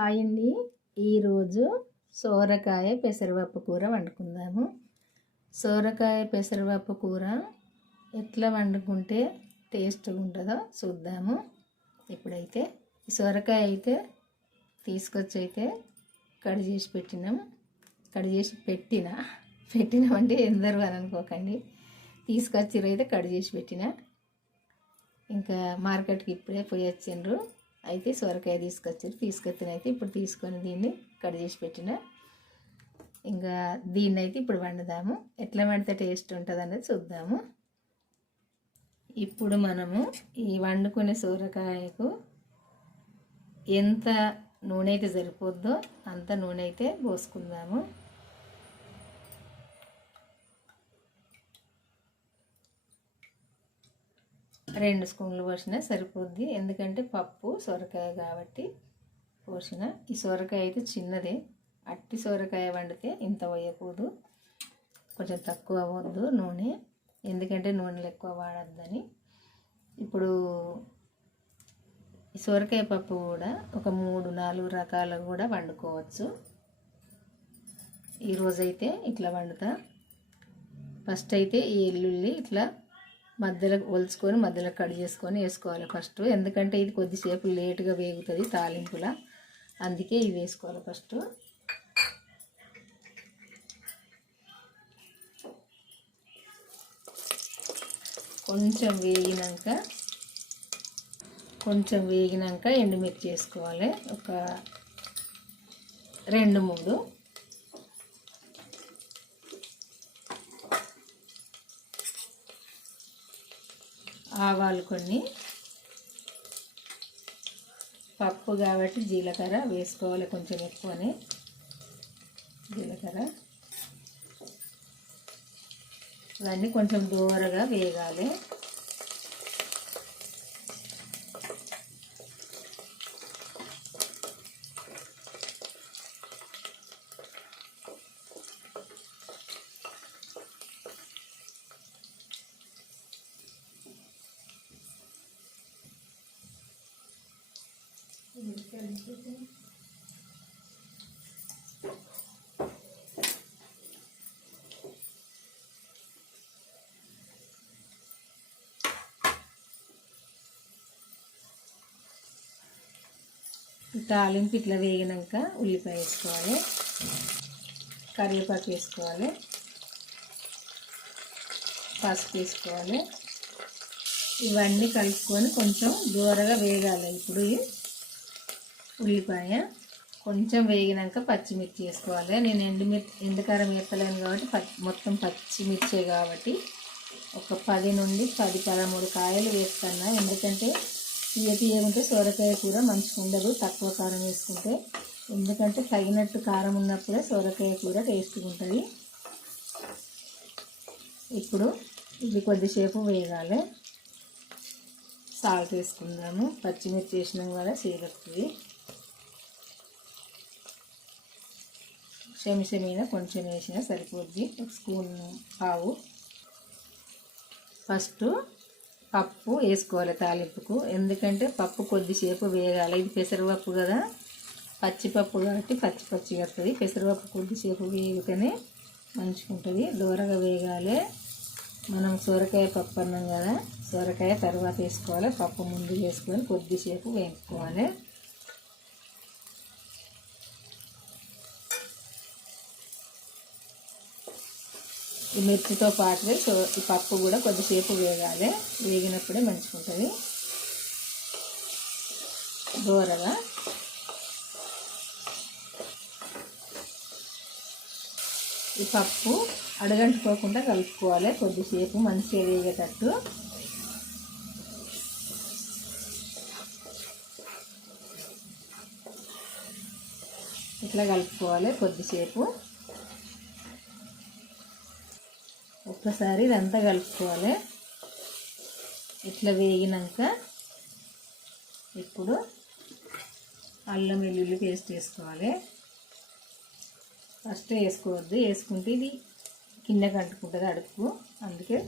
Hi అండి ఈరోజు సోరకాయ పెసరపప్పు కూర వండుకుందాము. సోరకాయ పెసరపప్పు కూర ఎట్లా వండుకుంటే టేస్ట్గా ఉంటుందో చూద్దాము. ఇప్పుడైతే సోరకాయ అయితే తీసుకొచ్చి అయితే కడి చేసి పెట్టినాం. కడి చేసి పెట్టిన పెట్టినామంటే ఎందరు అని అనుకోకండి. తీసుకొచ్చిర్రు అయితే కడి చేసి పెట్టిన. ఇంకా మార్కెట్కి ఇప్పుడే పోయి వచ్చిండ్రు. అయితే సొరకాయ తీసుకొచ్చారు. తీసుకొచ్చిన అయితే ఇప్పుడు తీసుకొని దీన్ని కట్ చేసి పెట్టిన. ఇంకా దీన్ని అయితే ఇప్పుడు వండుదాము. ఎట్లా వండితే టేస్ట్ ఉంటుంది అనేది చూద్దాము. ఇప్పుడు మనము ఈ వండుకునే సొరకాయకు ఎంత నూనె అయితే సరిపోద్దో అంత నూనె అయితే పోసుకుందాము. రెండు స్పూన్లు పోసిన సరిపోద్ది. ఎందుకంటే పప్పు సొరకాయ కాబట్టి పోసిన. ఈ సొరకాయ అయితే చిన్నదే. అట్టి సొరకాయ వండితే ఇంత వేయకూడదు కొంచెం తక్కువ అవ్వద్దు నూనె. ఎందుకంటే నూనెలు ఎక్కువ వాడద్దని. ఇప్పుడు ఈ సొరకాయ పప్పు కూడా ఒక మూడు నాలుగు రకాలు కూడా వండుకోవచ్చు. ఈరోజైతే ఇట్లా వండుతా. ఫస్ట్ అయితే ఈ ఎల్లుల్లి ఇట్లా మధ్యలో ఒలుచుకొని మధ్యలో కట్ చేసుకొని వేసుకోవాలి ఫస్ట్ ఎందుకంటే ఇది కొద్దిసేపు లేటుగా వేగుతుంది తాలింపుల. అందుకే ఇవి వేసుకోవాలి ఫస్ట్ కొంచెం వేగినాక కొంచెం వేగినాక ఎండుమిర్చి వేసుకోవాలి. ఒక రెండు మూడు. ఆవాలు కొన్ని. పప్పు కాబట్టి జీలకర్ర వేసుకోవాలి కొంచెం ఎక్కువనే. జీలకర్ర. ఇవన్నీ కొంచెం దూరగా వేగాలి. తాలింపు ఇట్లా వేగినాక ఉల్లిపాయ వేసుకోవాలి. కరివేపాకు వేసుకోవాలి. పసుపు వేసుకోవాలి. ఇవన్నీ కలుపుకొని కొంచెం దూరగా వేగాలి ఇప్పుడు. ఉల్లిపాయ కొంచెం వేగినాక పచ్చిమిర్చి వేసుకోవాలి. నేను ఎండుమిర్చి ఎండకారం వేస్తలేను కాబట్టి మొత్తం పచ్చిమిర్చే కాబట్టి ఒక పది నుండి పది పదమూడు కాయలు వేస్తాను. ఎందుకంటే తీయ తీయకుంటే సొరకాయ కూర మంచిగా ఉండదు తక్కువ కారం వేసుకుంటే. ఎందుకంటే తగినట్టు కారం ఉన్నప్పుడే సొరకాయ కూర టేస్ట్గా ఉంటుంది. ఇప్పుడు ఇది కొద్దిసేపు వేగాలి. సాల్ట్ వేసుకుందాము. పచ్చిమిర్చి వేసినాం కూడా సీగొస్తుంది మీద కొంచెం వేసినా సరిపోద్ది. ఒక స్పూన్ పావు ఫస్ట్ పప్పు వేసుకోవాలి తాలింపుకు. ఎందుకంటే పప్పు కొద్దిసేపు వేగాలి. ఇది పెసరపప్పు కదా. పచ్చిపప్పు కాబట్టి పచ్చి పచ్చి వస్తుంది. పెసరపప్పు కొద్దిసేపు వేగితేనే మంచిగా ఉంటుంది. దూరగా వేగాలి. మనం సొరకాయ పప్పు అన్నాం కదా. సొరకాయ తర్వాత వేసుకోవాలి. పప్పు ముందు వేసుకొని కొద్దిసేపు వేపుకోవాలి. ఈ మిర్చితో పాటు సో ఈ పప్పు కూడా కొద్దిసేపు వేగాలి. వేగినప్పుడే మంచిగా ఉంటుంది దూరగా. ఈ పప్పు అడగంటుకోకుండా కలుపుకోవాలి. కొద్దిసేపు మంచిగా వేగేటట్టు. ఇట్లా కలుపుకోవాలి కొద్దిసేపు. ఒక్కసారి ఇదంతా కలుపుకోవాలి. ఇట్లా వేగినాక ఇప్పుడు అల్లం వెల్లుల్లి పేస్ట్ వేసుకోవాలి. ఫస్ట్ వేసుకోవద్దు వేసుకుంటే ఇది కింద కంటుకుంటుంది అడుపు అందుకే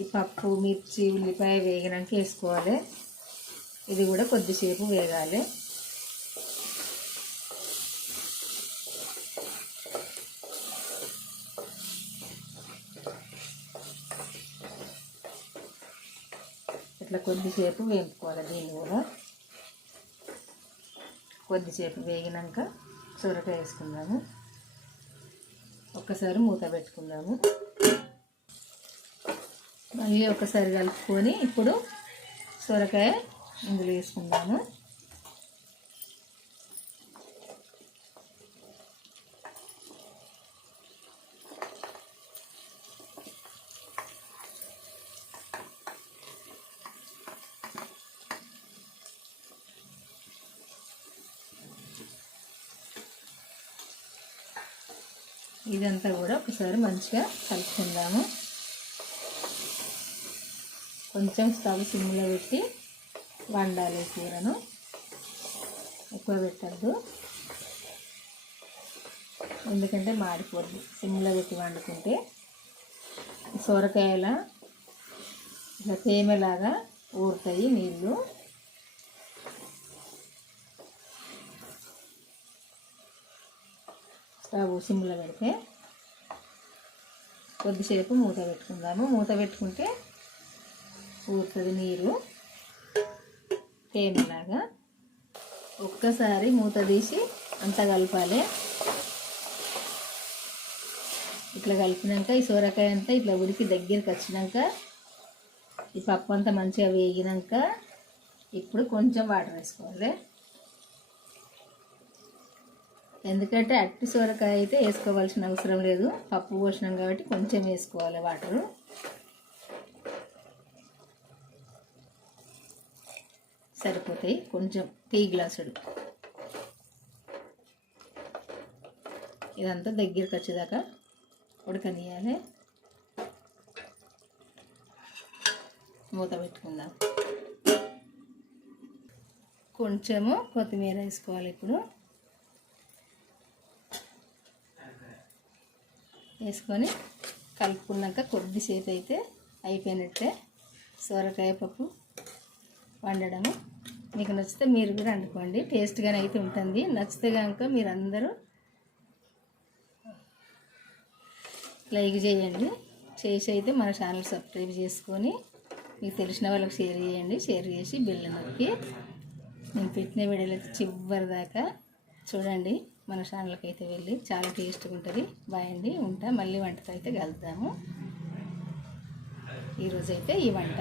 ఈ పప్పు మిర్చి ఉల్లిపాయ వేగినాక వేసుకోవాలి. ఇది కూడా కొద్దిసేపు వేగాలి. ఇట్లా కొద్దిసేపు వేపుకోవాలి దీన్ని కూడా. కొద్దిసేపు వేగినాక సొరకాయ వేసుకుందాము. ఒక్కసారి మూత పెట్టుకుందాము. మళ్ళీ ఒకసారి కలుపుకొని ఇప్పుడు సొరకాయ ఇందులో వేసుకుందాము. ఇదంతా కూడా ఒకసారి మంచిగా కలుపుకుందాము. కొంచెం స్టవ్ సిమ్లో పెట్టి వండాలి కూరను. ఎక్కువ పెట్టద్దు. ఎందుకంటే మాడిపోద్ది. సిమ్లో పెట్టి వండుకుంటే సొరకాయల ఇట్లా తేమలాగా ఊరుతాయి నీళ్ళు. స్టవ్ సిమ్లో పెడితే కొద్దిసేపు మూత పెట్టుకుందాము. మూత పెట్టుకుంటే ఊరుతుంది నీరు. తేమలాగా ఒక్కసారి మూత తీసి అంతా కలపాలి. ఇట్లా కలిపినాక ఈ సొరకాయ అంతా ఇట్లా ఉడికి దగ్గరికి వచ్చినాక ఈ పప్పు అంతా మంచిగా వేగినాక ఇప్పుడు కొంచెం వాటర్ వేసుకోవాలి. ఎందుకంటే అట్టి సొరకాయ అయితే వేసుకోవాల్సిన అవసరం లేదు. పప్పు పోసినాం కాబట్టి కొంచెం వేసుకోవాలి వాటరు. సరిపోతాయి. కొంచెం టీ గ్లాసుడు. ఇదంతా దగ్గరికి వచ్చేదాకా ఉడకనియాలి మూత పెట్టుకుందాం. కొంచెము కొత్తిమీర వేసుకోవాలి ఇప్పుడు. వేసుకొని కలుపుకున్నాక కొద్దిసేపు అయితే అయిపోయినట్టే సొరకాయ పప్పు వండడము. మీకు నచ్చితే మీరు కూడా వండుకోండి. టేస్ట్గానే అయితే ఉంటుంది. నచ్చితే కనుక మీరు అందరూ లైక్ చేయండి. చేసి అయితే మన ఛానల్ సబ్స్క్రైబ్ చేసుకొని మీకు తెలిసిన వాళ్ళకి షేర్ చేయండి. షేర్ చేసి బిల్లు నొక్కి నేను పెట్టిన వీడియోలు అయితే చివరి దాకా చూడండి. మన ఛానల్కి అయితే వెళ్ళి చాలా టేస్ట్గా ఉంటుంది బాయ్ అండి ఉంటా. మళ్ళీ వంటతో అయితే కలుద్దాము. ఈరోజైతే ఈ వంట.